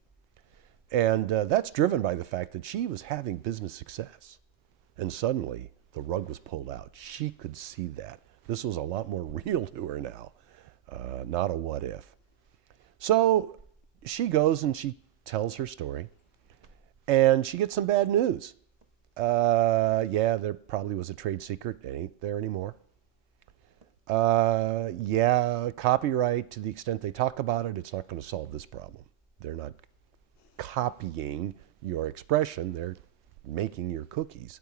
And that's driven by the fact that she was having business success. And suddenly, the rug was pulled out. She could see that. This was a lot more real to her now, not a what if. So she goes and she tells her story. And she gets some bad news. Yeah, there probably was a trade secret. It ain't there anymore. Yeah, copyright, to the extent they talk about it, it's not going to solve this problem. They're not copying your expression, they're making your cookies.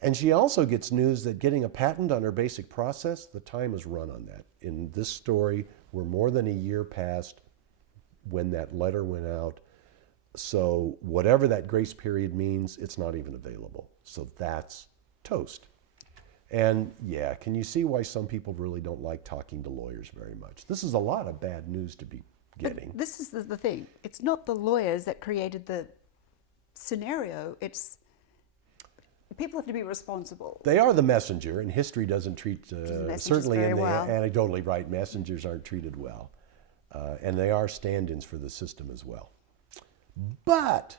And she also gets news that getting a patent on her basic process, the time is run on that. In this story, we're more than a year past when that letter went out. So whatever that grace period means, it's not even available. So that's toast. And yeah, can you see why some people really don't like talking to lawyers very much? This is a lot of bad news to be getting. But this is the thing. It's not the lawyers that created the scenario. It's people have to be responsible. They are the messenger, and history doesn't treat, certainly in the well. anecdotally right, messengers aren't treated well. And they are stand-ins for the system as well. But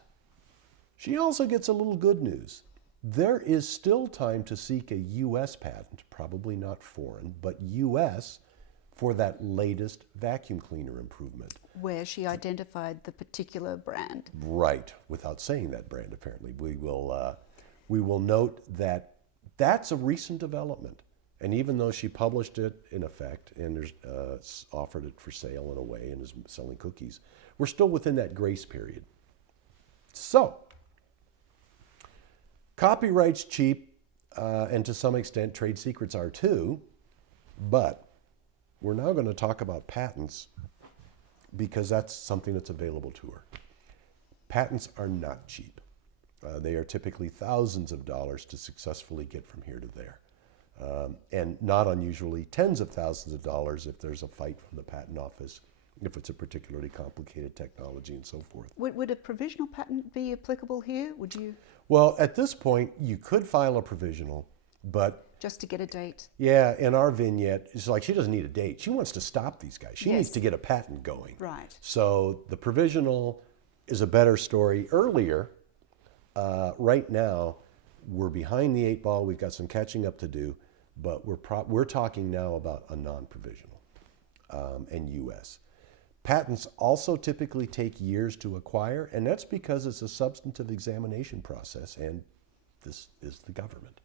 she also gets a little good news. There is still time to seek a U.S. patent, probably not foreign, but U.S. for that latest vacuum cleaner improvement. Where she identified the particular brand. Right, without saying that brand apparently. We will note that that's a recent development. And even though she published it in effect and offered it for sale in a way and is selling cookies, we're still within that grace period. So, copyright's cheap, and to some extent trade secrets are too, but we're now going to talk about patents because that's something that's available to her. Patents are not cheap. They are typically thousands of dollars to successfully get from here to there. And not unusually tens of thousands of dollars if there's a fight from the patent office, if it's a particularly complicated technology and so forth. Would a provisional patent be applicable here? Would you? Well, at this point, you could file a provisional, but... Just to get a date? Yeah, in our vignette, it's like she doesn't need a date. She wants to stop these guys. She Yes. needs to get a patent going. Right. So the provisional is a better story. Earlier, right now, we're behind the 8 ball. We've got some catching up to do, but we're talking now about a non-provisional and U.S. Patents also typically take years to acquire, and that's because it's a substantive examination process, and this is the government.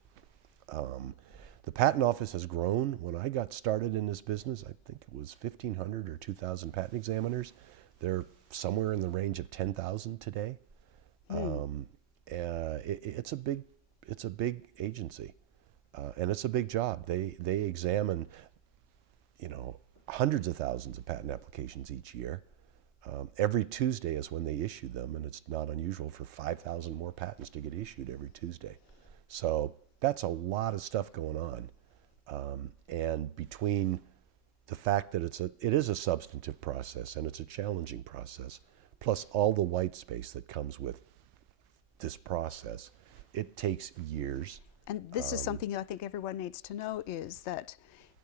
The patent office has grown. When I got started in this business, I think it was 1,500 or 2,000 patent examiners. They're somewhere in the range of 10,000 today. It's a big agency, and it's a big job. They examine, hundreds of thousands of patent applications each year. Every Tuesday is when they issue them, and it's not unusual for 5,000 more patents to get issued every Tuesday. So that's a lot of stuff going on. And between the fact that it is a substantive process and it's a challenging process, plus all the white space that comes with this process, it takes years. And this is something I think everyone needs to know, is that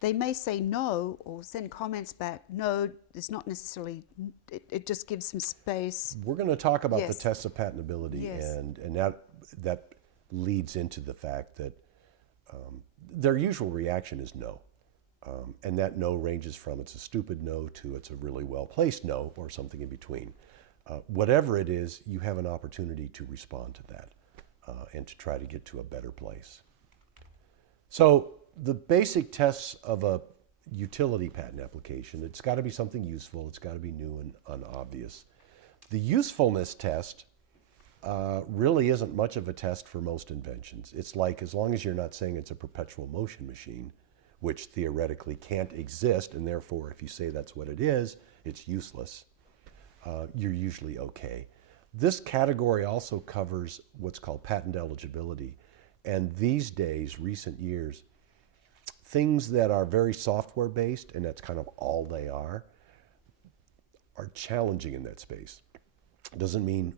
they may say no or send comments back. No, it's not necessarily, it just gives some space. We're going to talk about Yes. the tests of patentability, Yes. and that leads into the fact that their usual reaction is no. And that no ranges from it's a stupid no to it's a really well-placed no, or something in between. Whatever it is, you have an opportunity to respond to that and to try to get to a better place. So the basic tests of a utility patent application, it's got to be something useful, it's got to be new and unobvious. The usefulness test really isn't much of a test for most inventions. It's like, as long as you're not saying it's a perpetual motion machine, which theoretically can't exist, and therefore if you say that's what it is, it's useless. you're usually okay. This category also covers what's called patent eligibility. And these days, recent years, things that are very software based, and that's kind of all they are challenging in that space. Doesn't mean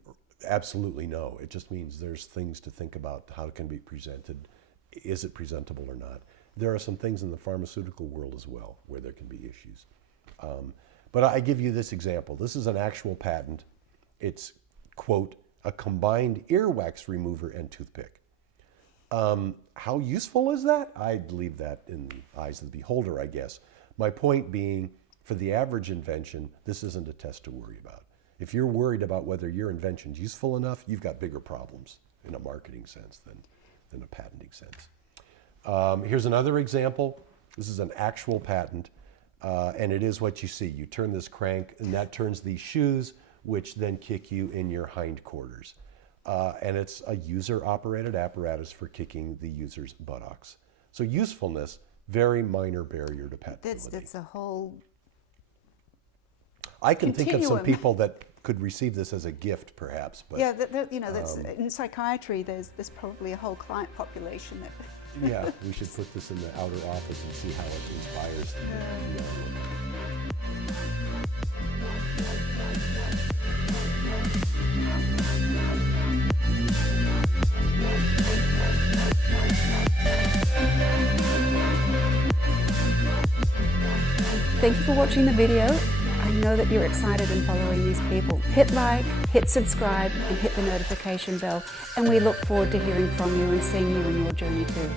absolutely no. It just means there's things to think about. How it can be presented. Is it presentable or not? There are some things in the pharmaceutical world as well where there can be issues. But I give you this example. This is an actual patent. It's, quote, a combined earwax remover and toothpick. How useful is that? I'd leave that in the eyes of the beholder, I guess. My point being, for the average invention, this isn't a test to worry about. If you're worried about whether your invention's useful enough, you've got bigger problems in a marketing sense than a patenting sense. Here's another example. This is an actual patent, and it is what you see. You turn this crank, and that turns these shoes, which then kick you in your hindquarters. And it's a user-operated apparatus for kicking the user's buttocks. So usefulness, very minor barrier to patentability. That's a whole I can continuum. think of some people that could receive this as a gift, perhaps. But, yeah, that's, in psychiatry, there's probably a whole client population that. Yeah, we should put this in the outer office and see how it inspires them. Thank you for watching the video. I know that you're excited in following these people. Hit like, hit subscribe, and hit the notification bell. And we look forward to hearing from you and seeing you in your journey too.